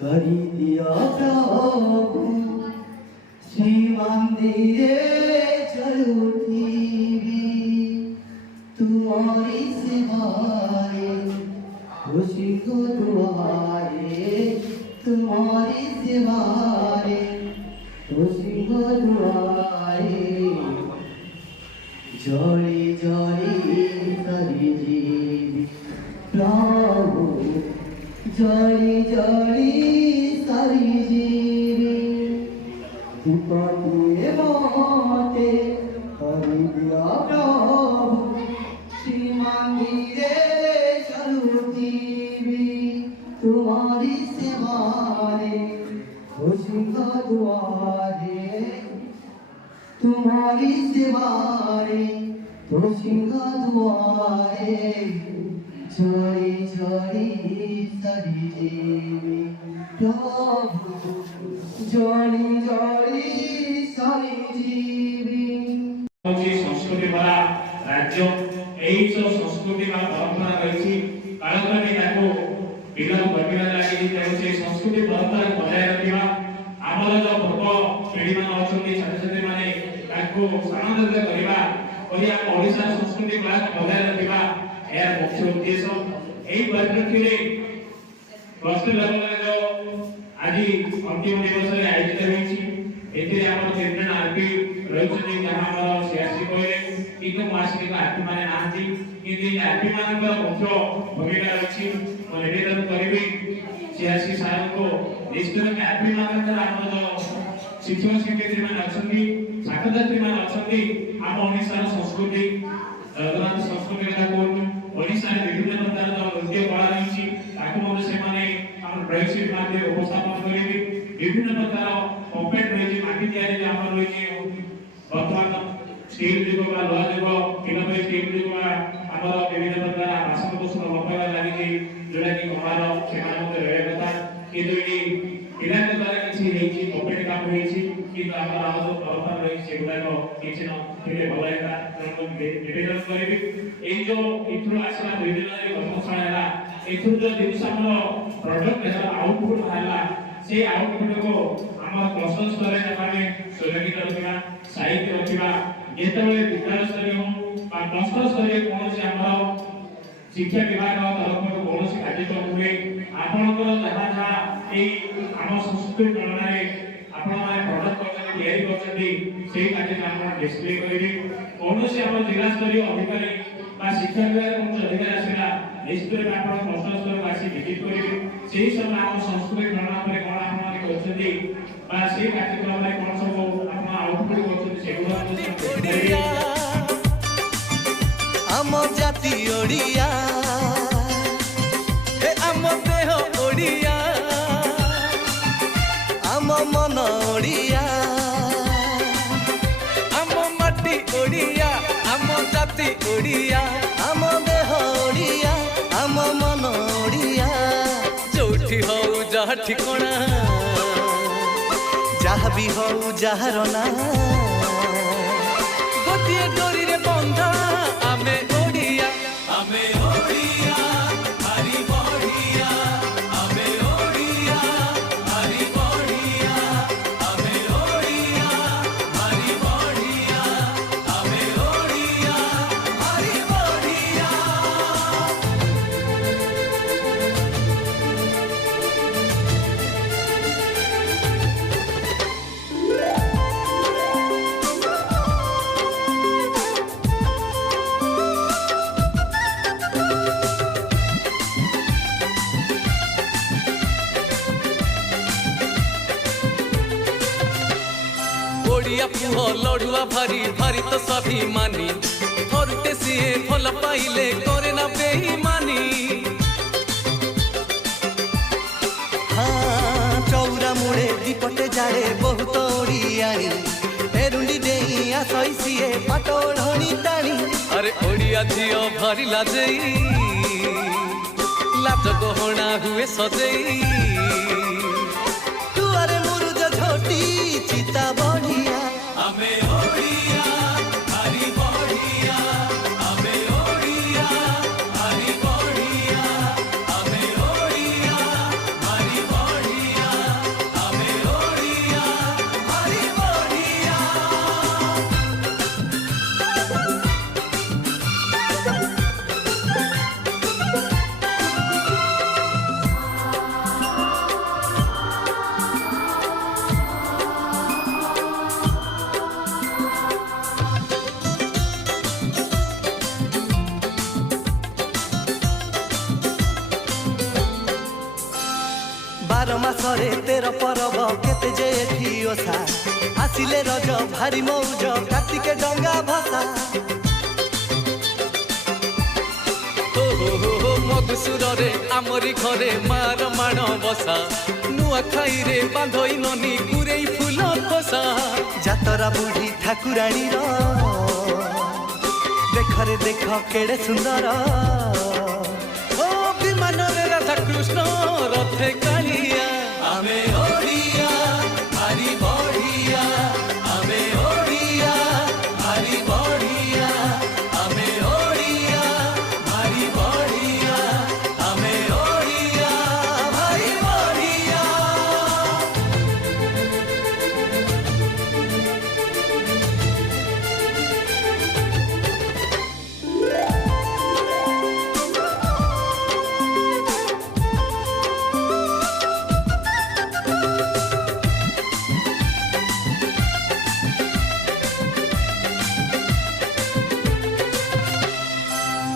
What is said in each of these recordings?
करी दिया प्रभु श्री मंदिरे चल उठी तुम्हारी सेवाए खुशी को दुआरे तुम्हारी सेवाए खुशी को दुआरे जड़ी जड़ी सरी जीवी प्रभु जड़ी जड़ी सारी जीवी दुपटे मोटे करी दिया प्रभु श्री मंदिरे चलूतीवी तुम्हारी सेवारे खुशी का दुआरे तुम्हारी सेवारे खुशी का दुआरे जड़ी जड़ी सारी जीवी प्रभु जड़ी जड़ी सारी जीवी संस्कृति भरा राज्य यही सब संस्कृति बा परंपरा रही कालक्रमे ताको विलंब करबा लागि से संस्कृति परंपरा बजाय रखिबा आमर जो पर्व पीढ़ी मान अछंती छात्र छात्री माने ताको स्थानांतरित करबा और या ओडिशा संस्कृति कला बजाय रखिबा यार मुख्य उद्देश्य एही परिप्रेक्षी प्लस लेवल जो आज अंतिम दिवस रे आयोजित होईछि एते हमर चेतन आरपी रहिछि जहां हमर सियासी कहले एक मासिक आरपी माने नांती किंतु आरपी मानकर मुख्य भूमिका रहिछि और निवेदन करबी सियासी साहब को निश्चित में आरपी मानकर हमर जो शिक्षक शिक्षयित्री मान अछंती छात्र छात्री मान अछंती हम ओडिसा संस्कृति जगन्नाथ संस्कृति कथा कोन ओडिसा रे विभिन्न प्रकार जो नृत्य कला रहिछि ताको मते से माने हमर प्रशिक्षण माध्यम उपस्थापन करिबी विभिन्न प्रकार कॉम्पेट रहिछि माटी तयारी जे हमर रहिछि वर्तमान स्टील जुग बा लोहा जुग किनबे स्टील जुग बा हमर विभिन्न प्रकार भाषण कोषण लपाइबा लागि जोडा कि कमार सेमान मते रहे कथा किदुडी इलाके द्वारा किछि रहिछि कॉम्पेट काम रहिछि कि हमर आवाज परंपरा रहिछि सेगुडा को किछि न थिले भलाइता निवेदन करिबी एई जो इथुर आसला दुई दिन रे गठनशाला हैला इथुर जो जिनिस हमर प्रोडक्ट हैला आउटपुट हैला से आउटपुट को हमर क्लस्टर स्तरे माने सुरक्षित रखिबा साहित्य रखिबा जेतबे विद्यालय स्तरीय हो बा क्लस्टर स्तरीय कोन से हमर शिक्षा विभाग तरफ कोन से कार्यक्रम हुए आपनकर जहा जहा एई हम संस्कृति गणना रे आपण माने प्रोडक्ट करते तयारी करते सेही कार्यक्रम हम डिस्प्ले करिबी कोन से हमर जिला स्तरीय अधिकारी बा शिक्षा विभाग कोन अधिकारी आसीला निश्चित आपण क्लस्टर स्तर आसी विजिट करिबी सेही समय हम संस्कृति गणना पर कोन आपण माने करते बा सेही कार्यक्रम रे कोन सब आपण आउटपुट करते सेगुडा आम जाति ओडिया हे आम देह ओडिया आम मन ओडिया आम माटी ओडिया आम जाति ओडिया आम देह ओडिया आम मन ओडिया जोठी हो जहा ठिकाना जहा भी हो जहार ना गोटे डोरी रे बंधा आमे ओडिया हरी बढ़िया आमे ओडिया हरी बढ़िया आमे ओडिया हरी बढ़िया आमे ओडिया हरी बढ़िया ओडिया पुह लड़ुआ भारी भारी तो स्वाभिमानी थरु ଅଣ୍ଟେ ସିଏ ଭଲ ପାଇଲେ କରେ ନା ବେଇମାନି ଚଉରା ମୂଳେ ଦିପଟେ ଜାଳେ ବହୁତ ଓଡିଆଣୀ ଏରୁଣ୍ଡି ଡେଇଁ ଆସଇ ସିଏ ପାଟ ଓଢ଼ଣୀ ଟାଣି ଆରେ ଓଡ଼ିଆ ଝିଅ ଭାରି ଲାଜେଇ ଲାଜ ଗହଣା ହୁଏ ସଜେଇ ଦୁଆରେ ମୁରୁଜ ଝୋଟି ଚିତା ବଢିଆ ଆମେ ଓଡ଼ିଆ ଭାରି ବଢ଼ିଆ ଆମେ ଓଡ଼ିଆ ଭାରି ବଢ଼ିଆ ଆମେ ଓଡ଼ିଆ ଭାରି ବଢ଼ିଆ ଆମେ ଓଡ଼ିଆ ଭାରି ବଢ଼ିଆ ବାର ମାସରେ 13 ପରବ କେତେ ଯେ ଏଠି ଓଷା ଆସିଲେ ରଜ ଭାରି ମଉଜ କାର୍ତ୍ତିକେ ଡଙ୍ଗା ଭସା ଓହୋ ମଧୁସୁରରେ ଆମରି ଘରେ ମାର ମାଣ ବସା ନୂଆ ଖାଇରେ ବାନ୍ଧଇ ନନି କୁରେଇ ଫୁଲ ଖୋସା ଯାତରା ବୁଢୀ ଠାକୁରାଣୀର ଦେଖରେ ଦେଖ କେଡେ ସୁନ୍ଦର ଓ ବିମାନରେ ରାଧା କୃଷ୍ଣ ରଥେ କାଳିଆ ଆମେ ଓଡ଼ିଆ ଭାରି ବଢ଼ିଆ ଆମେ ଓଡ଼ିଆ ଭାରି ବଢ଼ିଆ ଆମେ ଓଡ଼ିଆ ଭାରି ବଢ଼ିଆ ଆମେ ଓଡ଼ିଆ ଭାରି ବଢ଼ିଆ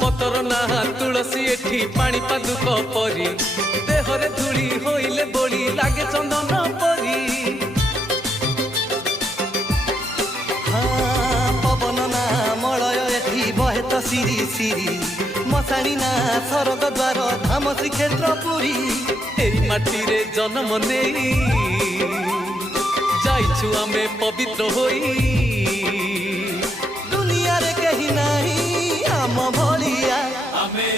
ପତର ନାହା ତୁଳସୀ ଏଠି ପାଣି ପାଦୁକ ପରି ଦେହରେ ଧୂଳି ହୋଇଲେ ବୋଳି ଲାଗେ ଚନ୍ଦନ ପରି ପବନ ନା ମଳୟ ଏଠି ବହେ ତ ସିରି ସିରି ମଶାଣି ନା ସରଗ ଦ୍ୱାର ଧାମ ଶ୍ରୀକ୍ଷେତ୍ର ପୁରୀ এই মাটিরে জন্ম নেই যাইছু আমি পবিত্র হই দুনিয়ারে কেহি নাই আম ভলিয়া আমি